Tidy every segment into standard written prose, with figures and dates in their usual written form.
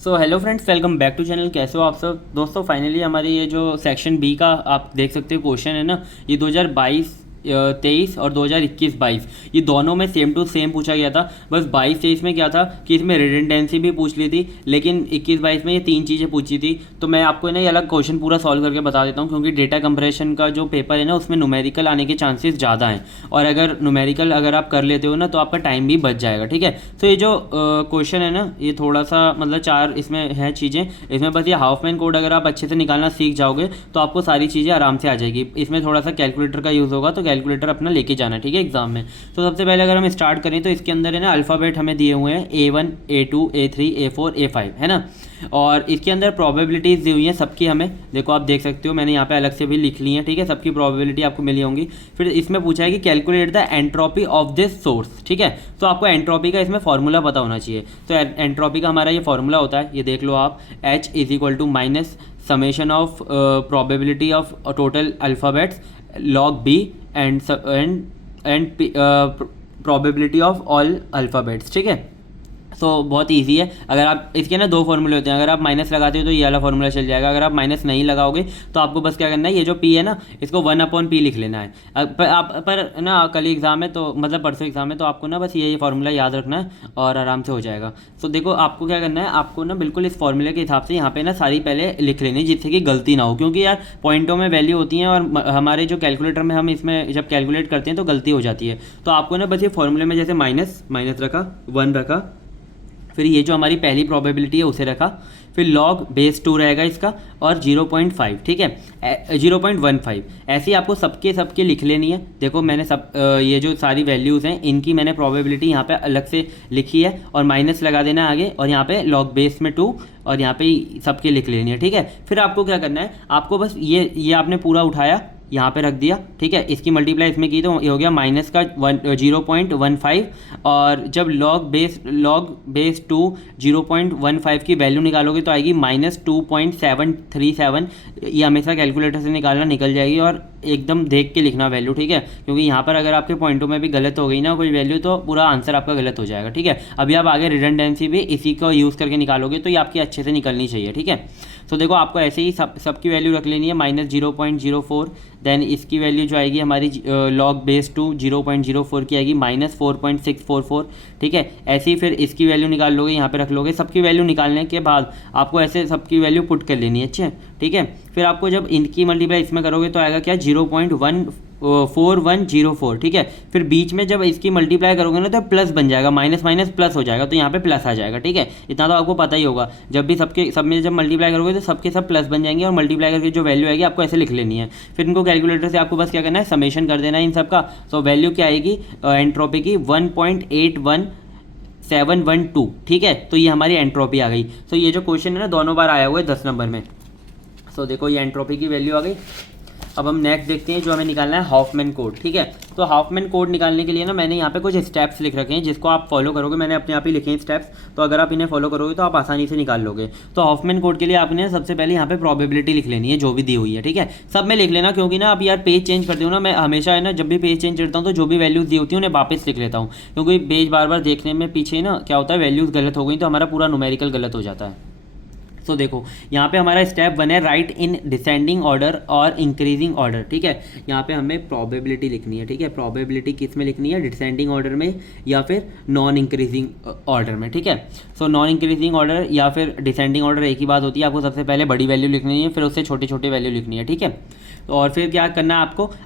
So hello friends, welcome back to channel. कैसे हो आप सब दोस्तों। फाइनली हमारी ये जो सेक्शन बी का आप देख सकते हो क्वेश्चन है ना, ये 2022 23 और 2021-22 ये दोनों में सेम टू सेम पूछा गया था। बस 22-23 में क्या था कि इसमें रिडंडेंसी भी पूछ ली थी, लेकिन 21-22 में ये तीन चीज़ें पूछी थी। तो मैं आपको ना ये अलग क्वेश्चन पूरा सॉल्व करके बता देता हूँ, क्योंकि डेटा कंप्रेशन का जो पेपर है ना उसमें न्यूमेरिकल आने के चांसेस ज़्यादा हैं, और अगर न्यूमेरिकल अगर आप कर लेते हो ना तो आपका टाइम भी बच जाएगा। ठीक है, तो ये जो क्वेश्चन है ना ये थोड़ा सा मतलब चार इसमें है चीज़ें। इसमें बस ये हाफमैन कोड अगर आप अच्छे से निकालना सीख जाओगे तो आपको सारी चीज़ें आराम से आ जाएगी। इसमें थोड़ा सा कैलकुलेटर का यूज़ होगा, तो कैलकुलेटर अपना लेके जाना, ठीक है, एग्जाम में। तो सबसे पहले अगर हम स्टार्ट करें तो इसके अंदर है ना अल्फ़ाबेट हमें दिए हुए हैं A1 A2 A3 A4 A5, है ना। और इसके अंदर प्रोबेबिलिटीज़ दी हुई हैं सबकी, हमें देखो आप देख सकते हो मैंने यहाँ पे अलग से भी लिख ली है, ठीक है। सबकी प्रोबेबिलिटी आपको मिली होंगी। फिर इसमें पूछा है कि calculate the entropy of this source, ठीक है। तो आपको एंट्रोपी का इसमें फॉर्मूला पता होना चाहिए। तो एंट्रोपी का हमारा ये फॉर्मूला होता है, ये देख लो आप, H is equal to minus summation of probability of total alphabets log b and probability of all alphabets, ठीक है। तो बहुत इजी है। अगर आप इसके ना दो फॉर्मूले होते हैं, अगर आप माइनस लगाते हो तो ये वाला फॉर्मूला चल जाएगा। अगर आप माइनस नहीं लगाओगे तो आपको बस क्या करना है, ये जो p है ना इसको 1/p लिख लेना है। पर ना कल एग्जाम है तो मतलब परसों एग्जाम है, तो आपको ना बस ये फॉर्मूला याद रखना है और आराम से हो जाएगा। तो देखो आपको क्या करना है, आपको ना बिल्कुल इस फॉर्मूले के हिसाब से यहाँ पे ना सारी पहले लिख लेनी, जिससे कि गलती ना हो, क्योंकि यार पॉइंटों में वैल्यू होती हैं और हमारे जो कैलकुलेटर में हम इसमें जब कैलकुलेट करते हैं तो गलती हो जाती है। तो आपको ना बस ये फॉर्मूले में जैसे माइनस माइनस रखा, 1 रखा, फिर ये जो हमारी पहली प्रोबेबिलिटी है उसे रखा, फिर log बेस 2 रहेगा इसका और 0.5, ठीक है, 0.15। ऐसे ही आपको सबके सबके लिख लेनी है। देखो मैंने सब ये जो सारी वैल्यूज़ हैं इनकी मैंने प्रोबेबिलिटी यहाँ पे अलग से लिखी है, और माइनस लगा देना आगे, और यहाँ पे log बेस में 2 और यहाँ पे सबके लिख लेनी है, ठीक है। फिर आपको क्या करना है, आपको बस ये आपने पूरा उठाया यहाँ पे रख दिया, ठीक है। इसकी मल्टीप्लाई इसमें की तो ये हो गया माइनस का 0.15, और जब log बेस 2 0.15 की वैल्यू निकालोगे तो आएगी -2.737। ये हमेशा कैलकुलेटर से निकालना निकल जाएगी, और एकदम देख के लिखना वैल्यू, ठीक है, क्योंकि यहाँ पर अगर आपके पॉइंटों में भी गलत हो गई ना कोई वैल्यू तो पूरा आंसर आपका गलत हो जाएगा, ठीक है। अभी आप आगे रिडंडेंसी भी इसी को यूज़ करके निकालोगे तो ये आपकी अच्छे से निकलनी चाहिए, ठीक है। तो देखो आपको ऐसे ही सबकी वैल्यू रख लेनी है, -0.04। देन इसकी वैल्यू जो आएगी हमारी log बेस 2 0.04 की आएगी -4.644, ठीक है। ऐसे ही फिर इसकी वैल्यू निकाल लोगे, यहाँ पे रख लोगे। सबकी वैल्यू निकालने के बाद आपको ऐसे सबकी वैल्यू पुट कर लेनी है, अच्छे, ठीक है। फिर आपको जब इनकी मल्टीप्लाई इसमें करोगे तो आएगा क्या, 0.4104, ठीक है। फिर बीच में जब इसकी मल्टीप्लाई करोगे ना तो प्लस बन जाएगा, माइनस माइनस प्लस हो जाएगा, तो यहाँ पे प्लस आ जाएगा, ठीक है। इतना तो आपको पता ही होगा, जब भी सब में जब मल्टीप्लाई करोगे तो सबके सब प्लस बन जाएंगे, और मल्टीप्लाई करके जो वैल्यू आएगी आपको ऐसे लिख लेनी है। फिर इनको कैलकुलेटर से आपको बस क्या करना है, समेशन कर देना है इन सब का। तो वैल्यू क्या आएगी एंट्रोपी की, 1.81712, ठीक है। तो ये हमारी एंट्रोपी आ गई। तो ये जो क्वेश्चन है ना दोनों बार आया हुआ है 10 नंबर में। तो देखो ये एंट्रोपी की वैल्यू आ गई। अब हम नेक्स्ट देखते हैं जो हमें निकालना है हाफमैन कोड, ठीक है। तो हाफमैन कोड निकालने के लिए ना मैंने यहाँ पे कुछ स्टेप्स लिख रखे हैं, जिसको आप फॉलो करोगे। मैंने अपने आप ही लिखे हैं स्टेप्स, तो अगर आप इन्हें फॉलो करोगे तो आप आसानी से निकाल लोगे। तो हाफमैन कोड के लिए आपने सबसे पहले यहाँ पे प्रोबेबिलिटी लिख लेनी है जो भी दी हुई है, ठीक है। सब में लिख लेना, क्योंकि ना अब यार पेज चेंज करते हो ना, मैं हमेशा है ना जब भी पेज चेंज करता हूँ तो जो भी वैल्यूज़ दी होती है उन्हें वापस लिख लेता हूँ, क्योंकि पेज बार बार देखने में पीछे ना क्या होता है, वैल्यूज़ गलत हो गई तो हमारा पूरा न्यूमेरिकल गलत हो जाता है। तो देखो यहाँ पे हमारा स्टेप 1 है, राइट इन डिसेंडिंग ऑर्डर और इंक्रीजिंग ऑर्डर, ठीक है। यहाँ पे हमें प्रोबेबिलिटी लिखनी है, ठीक है। प्रोबेबिलिटी किस में लिखनी है, डिसेंडिंग ऑर्डर में या फिर नॉन इंक्रीजिंग ऑर्डर में, ठीक है। सो नॉन इंक्रीजिंग ऑर्डर या फिर डिसेंडिंग ऑर्डर एक ही बात होती है। आपको सबसे पहले बड़ी वैल्यू लिखनी है, फिर उससे छोटी छोटी वैल्यू लिखनी है, ठीक है। और फिर क्या करना है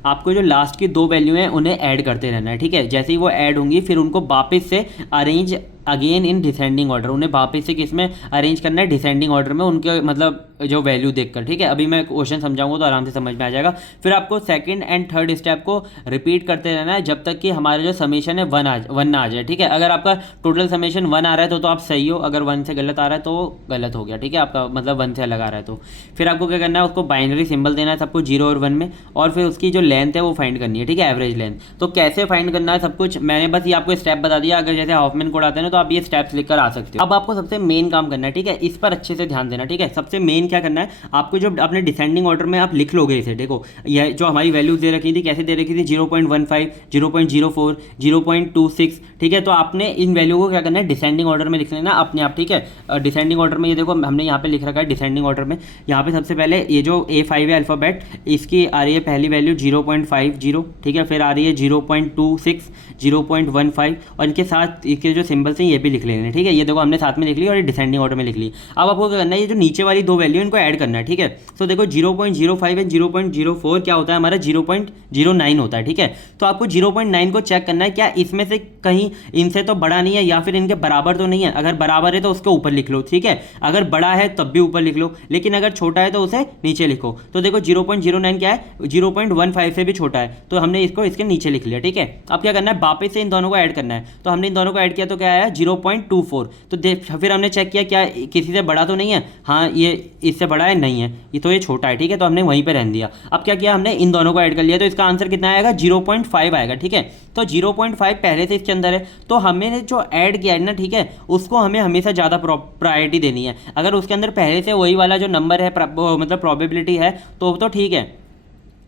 आपको जो लास्ट की दो वैल्यू हैं उन्हें ऐड करते रहना है, ठीक है। जैसे ही वो ऐड होंगी फिर उनको वापस से arrange again in descending order, उन्हें वापस से किस में अरेंज करना है, डिसेंडिंग ऑर्डर में, उनके मतलब जो वैल्यू देखकर, ठीक है। अभी मैं क्वेश्चन समझाऊंगा तो आराम से समझ में आ जाएगा। फिर आपको सेकंड एंड थर्ड स्टेप को रिपीट करते रहना है जब तक कि हमारा जो समेशन है 1 ना आ जाए, ठीक है। अगर आपका टोटल समेशन 1 आ रहा है तो आप सही हो, अगर 1 से गलत आ रहा है तो गलत हो गया, ठीक है, आपका मतलब 1 से अलग आ रहा है तो। फिर आपको क्या करना है, उसको बाइनरी सिंबल देना है सबको 0 और 1 में, और फिर उसकी जो लेंथ है वो फाइंड करनी है, ठीक है, एवरेज लेंथ। तो कैसे फाइंड करना है सब कुछ मैंने बस ये आपको स्टेप बता दिया। अगर जैसे हाफमैन कोड आता है ना तो आप ये स्टेप्स लेकर आ सकते हो। अब आपको सबसे मेन काम करना है, ठीक है, इस पर अच्छे से ध्यान देना, ठीक है। सबसे मेन क्या करना है आपको, जो अपने डिसेंडिंग ऑर्डर में आप लिख लोगे इसे, देखो ये जो हमारी वैल्यूज दे रखी थी, कैसे दे रखी थी, 0.15, 0.04, 0.26, ठीक है। तो आपने इन वैल्यू को क्या करना है, डिसेंडिंग ऑर्डर में लिख लेना अपने आप, ठीक है। डिसेंडिंग ऑर्डर में ये देखो हमने यहाँ पे लिख रखा है डिसेंडिंग ऑर्डर में। यहाँ पे सबसे पहले ये जो A5 है अल्फ़ाबेट, इसकी आ रही है पहली वैल्यू 0.50, ठीक है। फिर आ रही है 0.26, 0.15, और इनके साथ इसके जो सिंबल्स हैं ये भी लिख लेने, ठीक है। ये देखो हमने साथ में लिख ली और ये डिसेंडिंग ऑर्डर में लिख ली। अब आपको क्या करना है, ये जो नीचे वाली दो वैल्यू इनको ऐड करना है, ठीक है। तो देखो 0.05 एंड 0.04 क्या होता है हमारा, 0.09 होता है, ठीक है। तो आपको 0.9 को चेक करना है, क्या इसमें से कहीं इनसे तो बड़ा नहीं है या फिर इनके बराबर तो नहीं है। अगर बराबर है तो उसके ऊपर लिख लो, ठीक है। अगर बड़ा है तब भी ऊपर लिख लो, लेकिन अगर छोटा है तो उसे नीचे लिखो। तो देखो 0.09 क्या है, 0.15 से भी छोटा है, तो हमने इसको इसके नीचे लिख लिया, ठीक है। अब क्या करना है, वापस से इन दोनों को ऐड करना है। तो हमने इन दोनों को ऐड किया तो क्या आया, 0.24। तो फिर हमने चेक किया क्या किसी से बड़ा तो नहीं है, हाँ ये इससे बड़ा है, नहीं है, ये तो ये छोटा है, ठीक है। तो हमने वहीं पे रहने दिया। अब क्या किया हमने, इन दोनों को ऐड कर लिया, तो इसका आंसर कितना आएगा, 0.5 आएगा, ठीक है। तो 0.5 पहले से इसके अंदर है, तो हमें जो ऐड किया है ना, ठीक है, उसको हमें हमेशा ज़्यादा प्रायोरिटी देनी है। अगर उसके अंदर पहले से वही वाला जो नंबर है मतलब प्रोबेबिलिटी है तो ठीक है,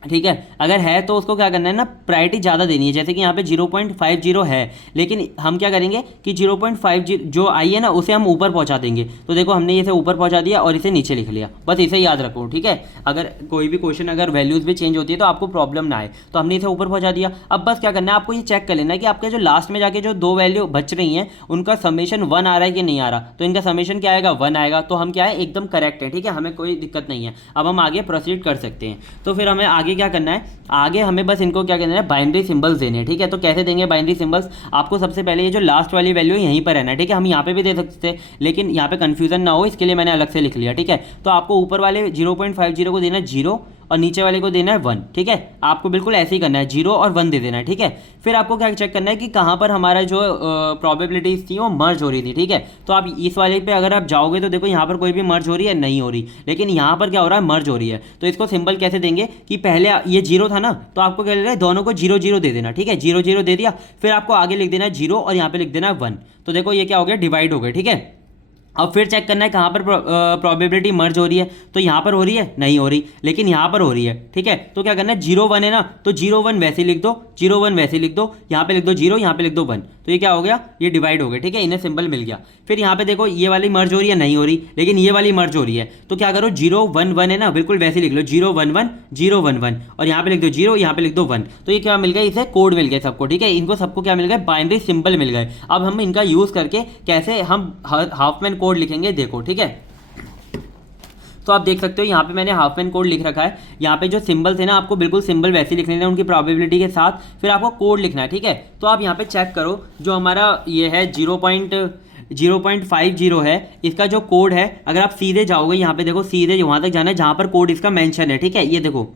ठीक है। अगर है तो उसको क्या करना है ना, प्रायोरिटी ज़्यादा देनी है। जैसे कि यहाँ पे 0.50 है, लेकिन हम क्या करेंगे कि 0.50 जो आई है ना उसे हम ऊपर पहुँचा देंगे। तो देखो हमने इसे ऊपर पहुँचा दिया और इसे नीचे लिख लिया, बस इसे याद रखो, ठीक है। अगर कोई भी क्वेश्चन अगर वैल्यूज़ भी चेंज होती है तो आपको प्रॉब्लम ना आए, तो हमने इसे ऊपर पहुँचा दिया। अब बस क्या करना है, आपको ये चेक कर लेना है कि आपके जो लास्ट में जाके जो दो वैल्यू बच रही हैं उनका समेशन 1 आ रहा है कि नहीं आ रहा। तो इनका समेशन क्या आएगा, 1 आएगा, तो हम क्या है एकदम करेक्ट है, ठीक है, हमें कोई दिक्कत नहीं है। अब हम आगे प्रोसीड कर सकते हैं। तो फिर हमें आगे क्या करना है, आगे हमें बस इनको क्या करना है, बाइनरी सिंबल्स देने हैं, ठीक है। तो कैसे देंगे बाइनरी सिंबल्स, आपको सबसे पहले ये जो लास्ट वाली वैल्यू यहीं पर रहना है, ठीक है। हम यहाँ पे भी दे सकते हैं, लेकिन यहाँ पे कन्फ्यूजन ना हो इसके लिए मैंने अलग से लिख लिया, ठीक है। तो आपको ऊपर वाले 0.50 को देना है 0 और नीचे वाले को देना है 1, ठीक है। आपको बिल्कुल ऐसे ही करना है, 0 और 1 दे देना है, ठीक है। फिर आपको क्या चेक करना है कि कहाँ पर हमारा जो प्रोबेबिलिटीज थी वो मर्ज हो रही थी, ठीक है। तो आप इस वाले पे अगर आप जाओगे तो देखो यहाँ पर कोई भी मर्ज हो रही है, नहीं हो रही, लेकिन यहाँ पर क्या हो रहा है, मर्ज हो रही है। तो इसको सिंबल कैसे देंगे कि पहले ये 0 था ना, तो आपको क्या लेना है, दोनों को 0 0 दे देना, ठीक है। 0 0 दे दिया, फिर आपको आगे लिख देना है 0 और यहाँ पे लिख देना है 1। तो देखो ये क्या हो गया, डिवाइड हो गए, ठीक है। अब फिर चेक करना है कहाँ पर प्रोबेबिलिटी मर्ज हो रही है, तो यहाँ पर हो रही है, नहीं हो रही, लेकिन यहाँ पर हो रही है, ठीक है। तो क्या करना है, 0 1 है ना, तो 0 1 वैसे लिख दो, 0 1 वैसे लिख दो, यहाँ पे लिख दो 0, यहाँ पे लिख दो 1। तो ये क्या हो गया, ये डिवाइड हो गए, ठीक है, इन्हें सिंबल मिल गया। फिर यहाँ पे देखो ये वाली मर्ज हो रही है, नहीं हो रही, लेकिन ये वाली मर्ज हो रही है। तो क्या करो, 0 1 1 है ना, बिल्कुल वैसे लिख लो, 0 1 1, 0 1 1, और यहाँ पे लिख दो 0, यहाँ पे लिख दो 1। तो ये क्या मिल गया, इसे कोड मिल गया सबको, ठीक है। इनको सबको क्या मिल गया, बाइनरी सिंबल मिल गए। अब हम इनका यूज़ करके कैसे हम हाफमैन कोड लिखेंगे, देखो, ठीक है। तो आप देख सकते हो यहाँ पे मैंने हाफमैन कोड लिख रखा है। यहाँ पे जो सिंबल थे ना, आपको बिल्कुल सिंबल वैसे लिखने हैं उनकी प्रोबेबिलिटी के साथ, फिर आपको कोड लिखना है, ठीक है। तो आप यहाँ पे चेक करो, जो हमारा ये है 0.50 है, इसका जो कोड है, अगर आप सीधे जाओगे यहाँ पे देखो, सीधे वहाँ तक जाना है जहाँ पर कोड इसका मेंशन है, ठीक है। ये देखो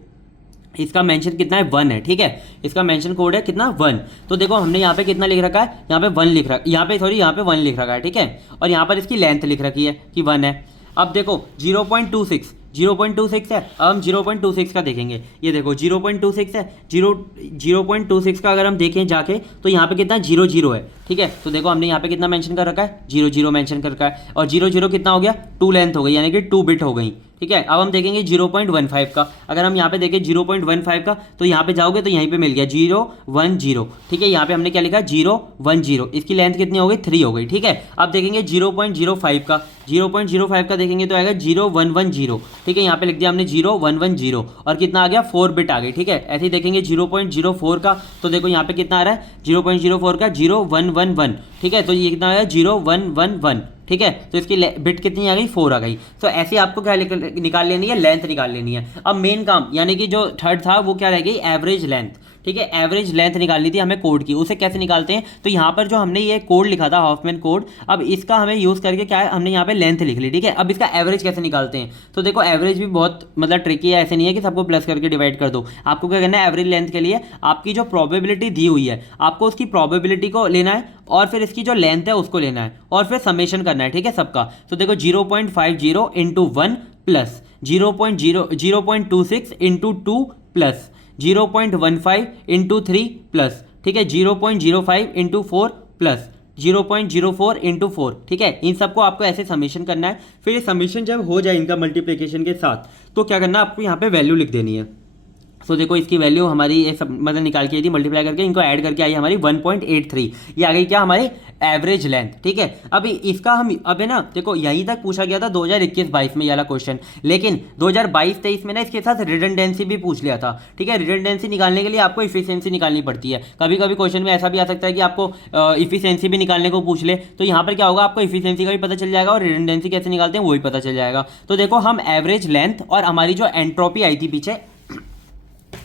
इसका मेंशन कितना है, 1 है, ठीक है। इसका मेंशन कोड है कितना, 1। तो देखो हमने यहाँ पे कितना लिख रखा है, यहाँ पे 1 लिख रखा है, यहाँ पे 1 लिख रखा है, ठीक है। और यहाँ पर इसकी लेंथ लिख रखी है कि 1 है। अब देखो 0.26 है, अब हम 0.26 का देखेंगे। ये देखो 0.26 है, 0.26 का अगर हम देखें जाके तो यहाँ पे कितना 0 0 है, ठीक है। तो देखो हमने यहाँ पे कितना मेंशन कर रखा है, 0 0 मेंशन कर रखा है, और 0 0 कितना हो गया, 2 लेंथ हो गई, यानी कि 2 बिट हो गई, ठीक है। अब हम देखेंगे 0.15 का, अगर हम यहाँ पे देखें 0.15 का, तो यहाँ पे जाओगे तो यहीं पे मिल गया 0 1 0, ठीक है। यहाँ पे हमने क्या लिखा, 0 1 0, इसकी लेंथ कितनी हो गई, 3 हो गई, ठीक है। अब देखेंगे 0.05 का, 0.05 का देखेंगे तो आएगा 0 1 1 0, ठीक है। यहाँ पे लिख दिया हमने 0 1 1 0, और कितना आ गया, 4 बिट आ गई, ठीक है। ऐसे ही देखेंगे 0.04 का, तो देखो यहाँ पे कितना आ रहा है, 0.04 का 0 1 1 1, ठीक है। तो ये कितना आ गया, 0 1 1 1, ठीक है। तो इसकी बिट कितनी आ गई, 4 आ गई। तो ऐसे आपको क्या निकाल लेनी है, लेंथ निकाल लेनी है। अब मेन काम यानी कि जो थर्ड था वो क्या रह गई, एवरेज लेंथ, ठीक है। एवरेज लेंथ निकालनी थी हमें कोड की, उसे कैसे निकालते हैं, तो यहाँ पर जो हमने ये कोड लिखा था हाफमैन कोड, अब इसका हमें यूज़ करके क्या है, हमने यहाँ पे लेंथ लिख ली, ठीक है। अब इसका एवरेज कैसे निकालते हैं, तो देखो एवरेज भी बहुत मतलब ट्रिकी है, ऐसे नहीं है कि सबको प्लस करके डिवाइड कर दो। आपको क्या करना है, एवरेज लेंथ के लिए आपकी जो प्रोबेबिलिटी दी हुई है, आपको उसकी प्रोबेबिलिटी को लेना है, और फिर इसकी जो लेंथ है उसको लेना है, और फिर समेशन करना है, ठीक है, सबका। तो देखो 0.50 into 1 plus 0.26 into 2 plus 0.15 into 3 plus, ठीक है, 0.05 इंटू 4 प्लस 0.04 इंटू 4, ठीक है। इन सबको आपको ऐसे समेशन करना है। फिर ये समेशन जब हो जाए इनका मल्टीप्लिकेशन के साथ, तो क्या करना है, आपको यहाँ पे वैल्यू लिख देनी है। सो देखो इसकी वैल्यू हमारी ये सब मतलब निकाल के आई थी, मल्टीप्लाई करके इनको ऐड करके आई हमारी 1.83। ये आ गई क्या, हमारी एवरेज लेंथ, ठीक है। अब इसका हम अब है ना, देखो यहीं तक पूछा गया था 2021-22 में ये वाला क्वेश्चन, लेकिन 2022-23 में ना इसके साथ रिडंडेंसी भी पूछ लिया था, ठीक है। रिडंडेंसी निकालने के लिए आपको इफिशियंसी निकालनी पड़ती है। कभी कभी क्वेश्चन में ऐसा भी आ सकता है कि आपको इफिशियंसी भी निकालने को पूछ ले, तो यहाँ पर क्या होगा, आपको इफिशियंसी का भी पता चल जाएगा और रिडंडेंसी कैसे निकालते हैं वो भी पता चल जाएगा। तो देखो हम एवरेज लेंथ और हमारी जो एंट्रोपी आई थी पीछे,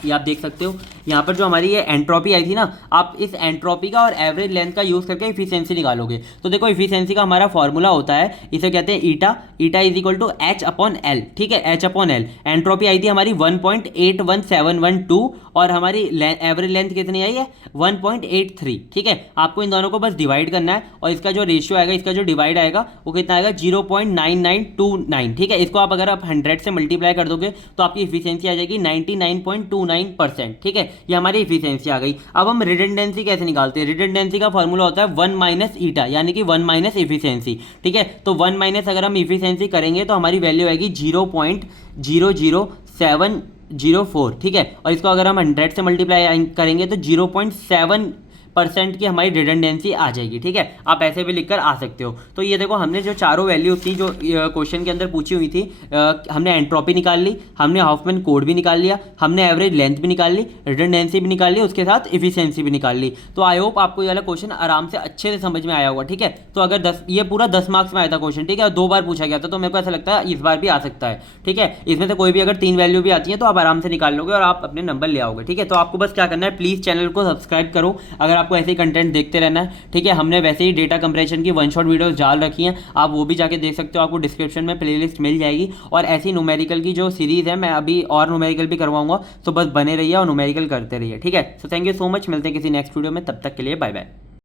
ये आप देख सकते हो यहाँ पर जो हमारी ये एंट्रोपी आई थी ना, आप इस एंट्रोपी का और एवरेज लेंथ का यूज़ करके इफिशियंसी निकालोगे। तो देखो इफिशियंसी का हमारा फॉर्मूला होता है, इसे कहते हैं eta. Eta is equal to H/L, ठीक है, H/L। एंट्रोपी आई थी हमारी 1.81712 और हमारी एवरेज लेंथ कितनी आई है, 1.83, ठीक है। आपको इन दोनों को बस डिवाइड करना है और इसका जो रेशियो आएगा, इसका जो डिवाइड आएगा वो कितना आएगा, 0.9929, ठीक है। इसको आप अगर आप 100 से मल्टीप्लाई कर दोगे तो आपकी इफिशियंसी आ जाएगी 99.29%, ठीक है। ये हमारी इफिशियंसी आ गई। अब हम रिडंडेंसी कैसे निकालते हैं, रिडंडेंसी का फॉर्मूला होता है 1 माइनस ईटा, यानी कि 1 माइनस इफिशियंसी, ठीक है। तो 1 माइनस अगर हम इफिशियंसी करेंगे तो हमारी वैल्यू आएगी 0.00704, ठीक है। और इसको अगर हम 100 से मल्टीप्लाई करेंगे तो 0.7% की हमारी रिडंडेंसी आ जाएगी, ठीक है। आप ऐसे भी लिखकर आ सकते हो। तो ये देखो हमने जो चारों वैल्यू थी जो क्वेश्चन के अंदर पूछी हुई थी, हमने एंट्रोपी निकाल ली, हमने हॉफमैन कोड भी निकाल लिया, हमने एवरेज लेंथ भी निकाल ली, रिडंडेंसी भी निकाल ली, उसके साथ इफिशियंसी भी निकाल ली। तो आई होप आपको ये वाला क्वेश्चन आराम से अच्छे से समझ में आया होगा, ठीक है। तो अगर ये पूरा 10 मार्क्स में आया था क्वेश्चन, ठीक है, 2 बार पूछा गया था, तो मेरे को ऐसा लगता है इस बार भी आ सकता है, ठीक है। इसमें से कोई भी अगर 3 वैल्यू भी आती है तो आप आराम से निकाल लोगे और आप अपने नंबर ले आओगे, ठीक है। तो आपको बस क्या करना है, प्लीज़ चैनल को सब्सक्राइब करो अगर आपको ऐसे कंटेंट देखते रहना है, ठीक है। हमने वैसे ही डेटा कंपैरिजन की 1 शॉट वीडियोस डाल रखी हैं, आप वो भी जाके देख सकते हो, आपको डिस्क्रिप्शन में प्लेलिस्ट मिल जाएगी। और ऐसी न्यूमेरिकल की जो सीरीज़ है, मैं अभी और न्यूमेरिकल भी करवाऊंगा, तो बस बने रहिए और न्यूमेरिकल करते रहिए, ठीक है। So thank you so much, मिलते हैं किसी नेक्स्ट वीडियो में, तब तक के लिए बाय बाय।